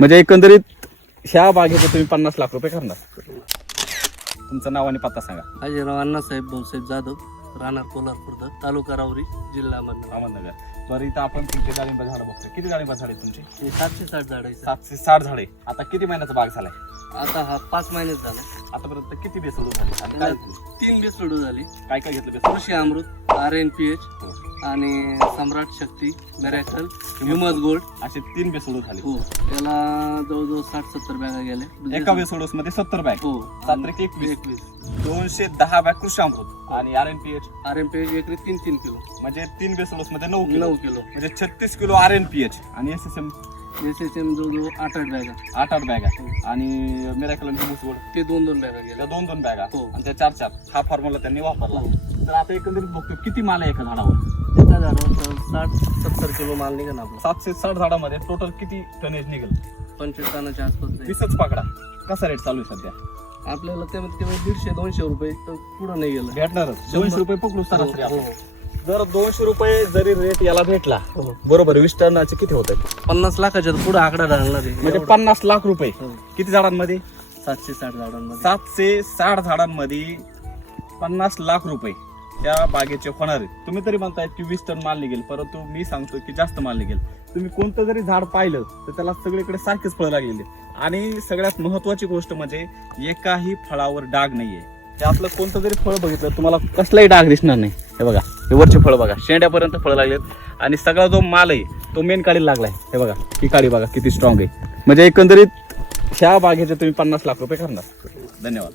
म्हणजे एकंदरीत ह्या बागेचे तुम्ही 50 लाख रुपये करणार. तुमचं नाव आणि पत्ता सांगा. अजयराव अण्णासाहेब भाऊसाहेब जाधव, राहणार कोल्हार खुर्द, तालुका राहुरी, जिल्हा अहमदनगर. बरं, इथं आपण तुमचे डाळिंब झाडं बघतोय. किती डाळिंब झाड आहेत तुमचे? 760 झाड आहे. 760 झाडे. आता किती महिन्याचा बाग झालाय? आता हा 5 महिन्यात झाला. आतापर्यंत किती बेसोड झाले आणि काय 3 बेसोड झाली. काय काय घेतलं बेसोड? कृषी अमृत, RNPH आणि सम्राट शक्ती, मिरॅकल, ह्युमस गोल्ड असे 3 बेसोड झाले. हो. त्याला जवळजवळ 60-70 बॅगा गेल्या एका बेसोडस मध्ये 70 बॅग. हो. 7-21 210 बॅग कृषी अमृत आणि RNPH एकरी 3-3 किलो, म्हणजे 3 बेसोडस मध्ये 9 किलो, म्हणजे 36 किलो RNPH आणि SSM जवळजवळ 8-8 बॅगा, 8-8 बॅगा आणि मिरॅकल आणि ह्युमस गोल्ड ते 2-2 बॅगा गेल्या. त्या 2-2 बॅगा हो. आणि त्या 4-4. हा फॉर्म्युला त्यांनी वापरला. हो. तर आता एकंदरीत बघतो किती माल आहे एका झाडावर. एका झाडावर 60-70 किलो माल निघेल आपला. 760 झाडामध्ये टोटल किती टनेज निघेल? 25 टनाच्या आसपास जाईल. 20च पकडा. कसा रेट चालू आहे सध्या? आपल्याला त्यामध्ये 150-200 रुपये तर पुढं नाही गेलं. भेटणारच. 200 रुपये पकडू सरासरी हो. आपण. जर 200 रुपये जरी रेट याला भेटला, हो. बरोबर, 20 टनाचे किती होत आहे? 50 लाखाच्या पुढे आकडा राहणार आहे. म्हणजे 50 लाख रुपये. हो. किती झाडांमध्ये? 760 झाडांमध्ये. 760 झाडांमध्ये 50 लाख रुपये त्या बागेचे होणार आहेत. तुम्ही तरी म्हणताय की 20 टन माल निघेल, परंतु मी सांगतो की जास्त माल निघेल. तुम्ही कोणतं जरी झाड पाहिलं तर त्याला सगळीकडे सारखेच फळ लागलेले आणि सगळ्यात महत्वाची गोष्ट म्हणजे एकाही फळावर डाग नाहीये. त्यातलं कोणतं जरी फळ बघितलं तुम्हाला कसलाही डाग दिसणार नाही. हे बघा, हे वरचे फळ बघा, शेंड्यापर्यंत फळ लागलेत आणि सगळा जो माल आहे तो मेन काळी लागलाय. हे बघा, ही काळी बघा किती स्ट्रॉंग आहे. म्हणजे एकंदरीत ह्या बागेचे तुम्ही 50 लाख रुपये करणार. धन्यवाद.